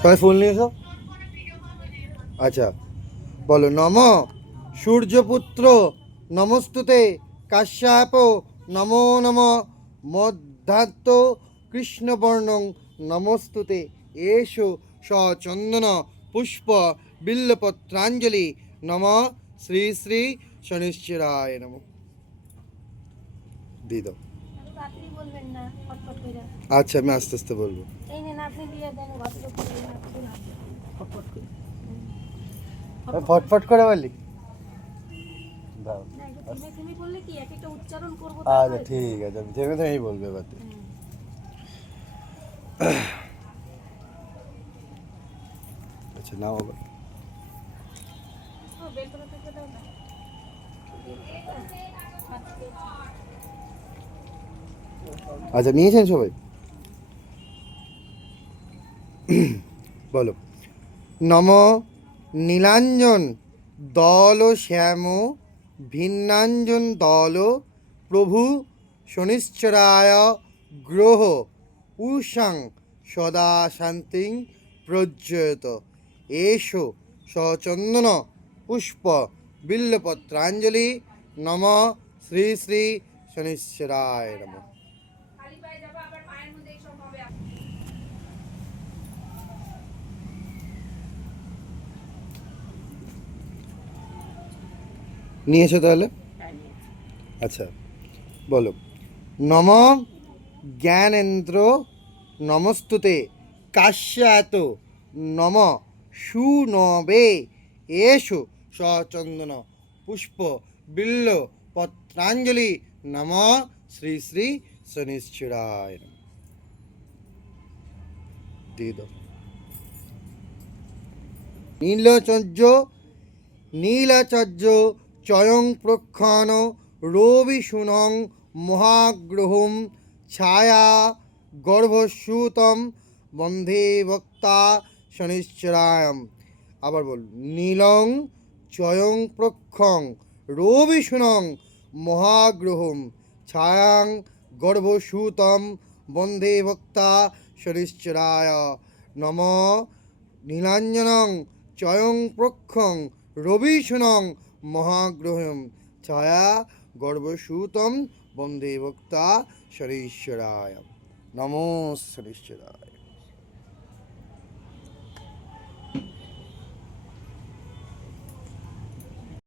সবাই ফুল নিয়ে এসো। আচ্ছা, বলো। নম সূর্যপুত্র নমস্তুতে, কাশ্যাপ নমো নম, মধ্যাত্ম কৃষ্ণবর্ণং নমস্তুতে, এষো সচন্দন পুষ্প বিল্লপত্রাঞ্জলি, নম শ্রী শ্রী শনিশ্চরায় নম। দিয়ে দাও। আচ্ছা, আমি আস্তে আস্তে বলবো। ফটফট করে বলি। দাও। আচ্ছা ঠিক আছে, আমি থেমে থেমেই বলবো এবার। আচ্ছা, নাও আবার। আচ্ছা, নিয়েছেন সবাই? বলো। নম নীলাঞ্জন দল শ্যাম ভিন্নাঞ্জন দল, প্রভু শনিশ্চরায় গ্রহ উষাং সদা শান্তিং প্রজ্জয়ত, এষো সচন্দন পুষ্প বিল্লপত্রাঞ্জলি, নম শ্রী শ্রী শনিশ্চরায় নম। নিয়েছো তাহলে? আচ্ছা, বলো। নম জ্ঞানেন্দ্র নমস্তুতে, কাশ্যাত নম সুনবে, এষু সচন্দন পুষ্প বিল্ল পত্রাঞ্জলি, নম শ্রী শ্রী শনিশ্চরায় নমঃ। দিয়ে দাও। নীলচর্য নীলাচার্য চয়ং প্রক্ষণ রবি সুনং মহাগ্রহম, ছায়া গর্ভসূতম বন্ধে বক্তা শনিশ্চরায়ম। আবার বল। নীলং চয়ং প্রক্ষং রবি সুনং মহাগ্রহম, ছায়াং গর্ভসূতম বন্ধে বক্তা শনিশ্চরায় নম। নীলাঞ্জনং চয়ং প্রক্ষং রবিষুনং মহাগ্রহম, ছায়া গর্ভসূতম বন্দে ভক্তা শরীশ্বরায়, নমো শরীশ্বরায়।